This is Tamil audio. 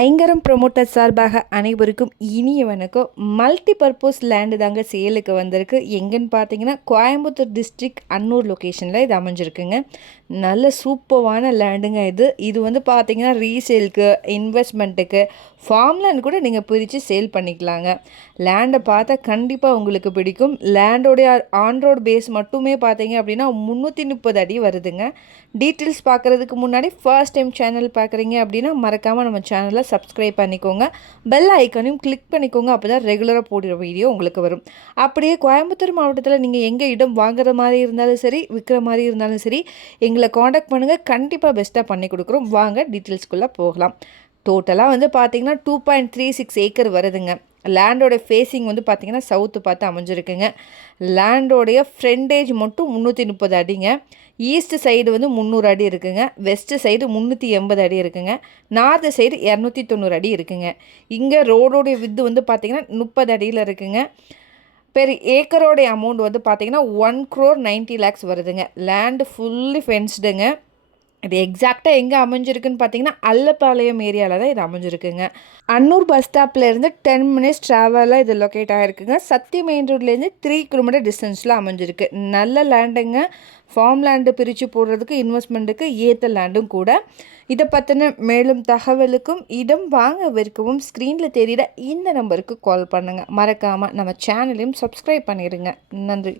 ஐங்கரம் ப்ரொமோட்டர் சார்பாக அனைவருக்கும் இனிய வணக்கம். மல்டி பர்பஸ் லேண்டு தாங்க சேலுக்கு வந்திருக்கு. எங்கன்னு பார்த்தீங்கன்னா கோயம்புத்தூர் டிஸ்ட்ரிக்ட் அன்னூர் லொக்கேஷனில் இது அமைஞ்சிருக்குங்க. நல்ல சூப்பரான லேண்டுங்க இது வந்து பார்த்தீங்கன்னா ரீசேலுக்கு, இன்வெஸ்ட்மெண்ட்டுக்கு, ஃபார்ம்லேண்ட் கூட நீங்கள் பிரித்து சேல் பண்ணிக்கலாங்க. லேண்டை பார்த்தா கண்டிப்பாக உங்களுக்கு பிடிக்கும். லேண்டோடைய ஆன் ரோடு பேஸ் மட்டுமே பார்த்தீங்க அப்படின்னா 330 அடி வருதுங்க. டீட்டெயில்ஸ் பார்க்குறதுக்கு முன்னாடி ஃபர்ஸ்ட் டைம் சேனல் பார்க்குறீங்க அப்படின்னா மறக்காமல் நம்ம சேனலை சப்ஸ்கிரைப் பண்ணிக்கோங்க. பெல் ஐக்கானையும் கிளிக் பண்ணிக்கோங்க. அப்போ தான் ரெகுலராக போடுற வீடியோ உங்களுக்கு வரும். அப்படியே கோயம்புத்தூர் மாவட்டத்தில் நீங்கள் எங்கே இடம் வாங்குற மாதிரி இருந்தாலும் சரி, விற்கிற மாதிரி இருந்தாலும் சரி, எங்களை காண்டாக்ட் பண்ணுங்கள். கண்டிப்பாக பெஸ்ட்டாக பண்ணி கொடுக்குறோம். வாங்க டீட்டெயில்ஸ்குள்ளே போகலாம். டோட்டலாக வந்து பார்த்தீங்கன்னா 2.36 ஏக்கர் வருதுங்க. லேண்டோட ஃபேஸிங் வந்து பார்த்திங்கன்னா சவுத்து பார்த்து அமைஞ்சிருக்குங்க. லேண்டோடைய ஃப்ரண்டேஜ் மட்டும் 330 அடிங்க. ஈஸ்ட் சைடு வந்து 300 அடி இருக்குங்க. வெஸ்ட்டு சைடு 380 அடி இருக்குங்க. நார்த்து சைடு 290 அடி இருக்குங்க. இங்கே ரோடோடைய வித்து வந்து பார்த்திங்கன்னா 30 அடியில் இருக்குங்க. பெர் ஏக்கரோடைய அமௌண்ட் வந்து பார்த்திங்கன்னா 1,90,00,000 வருதுங்க. லேண்டு ஃபுல்லி ஃபென்ஸ்டுங்க. இது எக்ஸாக்டாக எங்கே அமைஞ்சிருக்குன்னு பார்த்தீங்கன்னா அல்லப்பாளையம் ஏரியாவில் தான் இது அமைஞ்சிருக்குங்க. அன்னூர் பஸ் ஸ்டாப்லேருந்து 10 மினிட்ஸ் ட்ராவலில் இது லொக்கேட் ஆகிருக்குங்க. சக்தி மெயின் ரோட்லேருந்து 3 கிலோமீட்டர் டிஸ்டன்ஸில் அமைஞ்சிருக்கு. நல்ல லேண்டுங்க. ஃபார்ம் லேண்டு பிரித்து போடுறதுக்கு, இன்வெஸ்ட்மெண்ட்டுக்கு ஏற்ற லேண்டும் கூட. இதை பற்றின மேலும் தகவலுக்கும் இடம் வாங்க விற்கவும் ஸ்க்ரீனில் தெரிகிற இந்த நம்பருக்கு கால் பண்ணுங்கள். மறக்காமல் நம்ம சேனலையும் சப்ஸ்கிரைப் பண்ணிடுங்க. நன்றி.